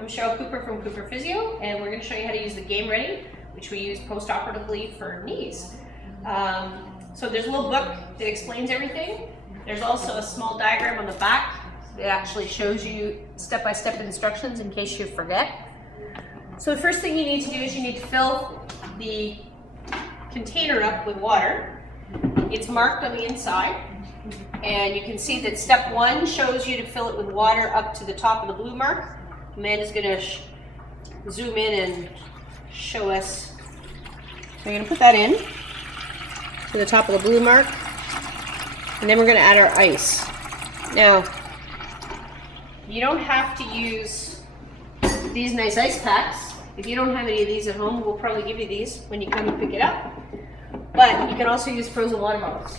I'm Cheryl Cooper from Cooper Physio, and we're going to show you how to use the Game Ready, which we use post-operatively for knees. So there's a little book that explains everything. There's also a small diagram on the back that actually shows you step-by-step instructions in case you forget. So the first thing you need to do is you need to fill the container up with water. It's marked on the inside, and you can see that step 1 shows you to fill it with water up to the top of the blue mark. Amanda's going to zoom in and show us. So we're going to put that in to the top of the blue mark, and then we're going to add our ice. Now, you don't have to use these nice ice packs. If you don't have any of these at home, we'll probably give you these when you come and pick it up. But you can also use frozen water bottles.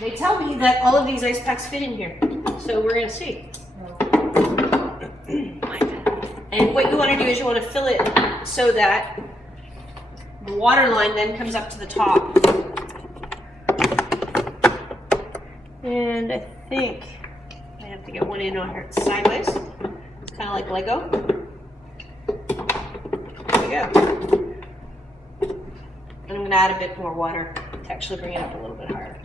They tell me that all of these ice packs fit in here, so we're going to see. And what you want to do is you want to fill it so that the water line then comes up to the top. And I think I have to get one in on here sideways. It's kind of like Lego. There we go. And I'm going to add a bit more water to actually bring it up a little bit higher.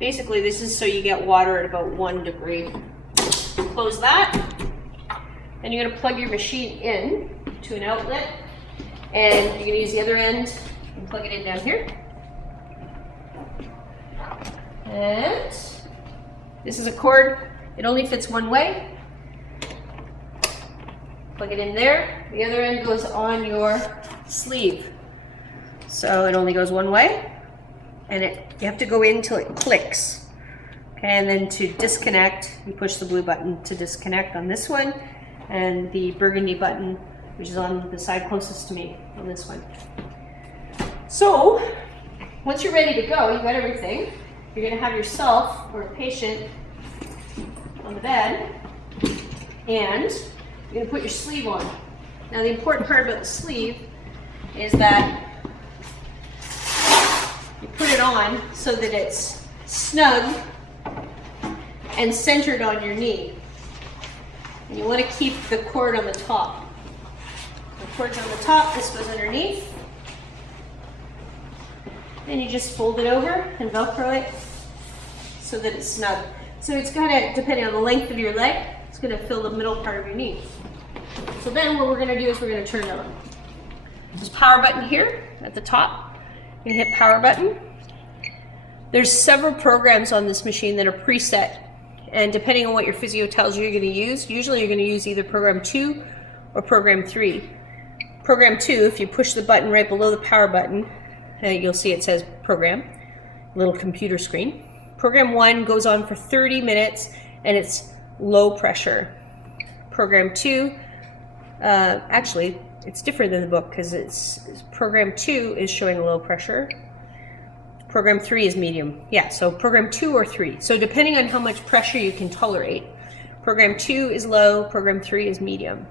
Basically, this is so you get water at about 1 degree. Close that. Then you're going to plug your machine in to an outlet, and you're going to use the other end and plug it in down here. And this is a cord. It only fits one way. Plug it in there. The other end goes on your sleeve. So it only goes one way, and you have to go in till it clicks. Okay, and then to disconnect, you push the blue button to disconnect on this one, and the burgundy button, which is on the side closest to me, on this one. So, once you're ready to go, you've got everything. You're going to have yourself or a patient on the bed, and you're going to put your sleeve on. Now, the important part about the sleeve is that you put it on so that it's snug and centered on your knee. And you want to keep the cord on the top. The cord's on the top, this goes underneath. Then you just fold it over and Velcro it so that it's snug. So it's kind of, depending on the length of your leg, it's going to fill the middle part of your knee. So then what we're going to do is we're going to turn it on. There's power button here at the top. You hit power button. There's several programs on this machine that are preset, and depending on what your physio tells you you're going to use, usually you're going to use either program 2 or program 3. Program 2, if you push the button right below the power button, you'll see it says program, little computer screen. Program 1 goes on for 30 minutes and it's low pressure. Program 2, actually it's different than the book because program 2 is showing low pressure. Program 3 is medium. Yeah, so program 2 or 3. So depending on how much pressure you can tolerate, program 2 is low, program 3 is medium.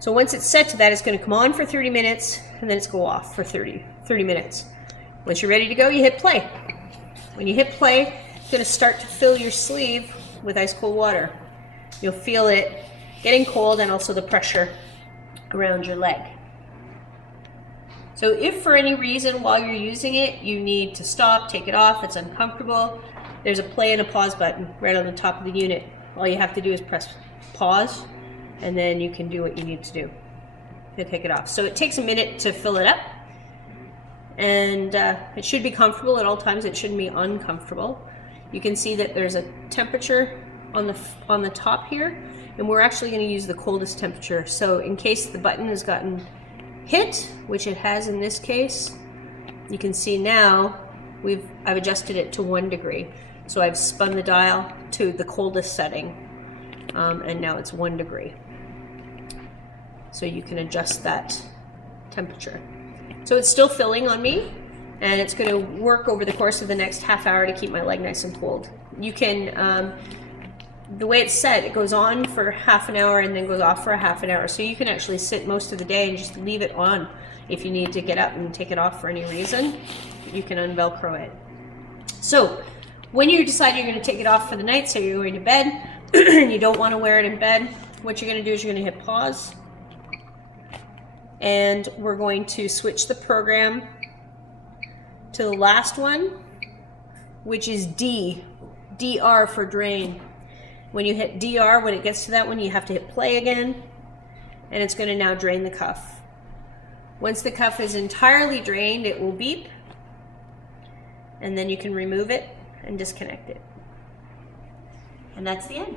So once it's set to that, it's going to come on for 30 minutes and then it's go off for 30 minutes. Once you're ready to go, you hit play. When you hit play, it's going to start to fill your sleeve with ice cold water. You'll feel it getting cold and also the pressure around your leg. So if for any reason while you're using it, you need to stop, take it off, it's uncomfortable, there's a play and a pause button right on the top of the unit. All you have to do is press pause, and then you can do what you need to do to take it off. So it takes a minute to fill it up, and it should be comfortable at all times. It shouldn't be uncomfortable. You can see that there's a temperature on the top here, and we're actually going to use the coldest temperature. So in case the button has gotten hit, which it has in this case, you can see now I've adjusted it to 1 degree. So I've spun the dial to the coldest setting, and now it's 1 degree. So you can adjust that temperature. So it's still filling on me, and it's going to work over the course of the next half hour to keep my leg nice and cold. You can, the way it's set, it goes on for half an hour and then goes off for a half an hour. So you can actually sit most of the day and just leave it on. If you need to get up and take it off for any reason, you can unvelcro it. So when you decide you're going to take it off for the night, so you're going to bed, and you don't want to wear it in bed, what you're going to do is you're going to hit pause. And we're going to switch the program to the last one, which is DR for drain. When you hit DR, when it gets to that one, you have to hit play again, and it's going to now drain the cuff. Once the cuff is entirely drained, it will beep, and then you can remove it and disconnect it. And that's the end.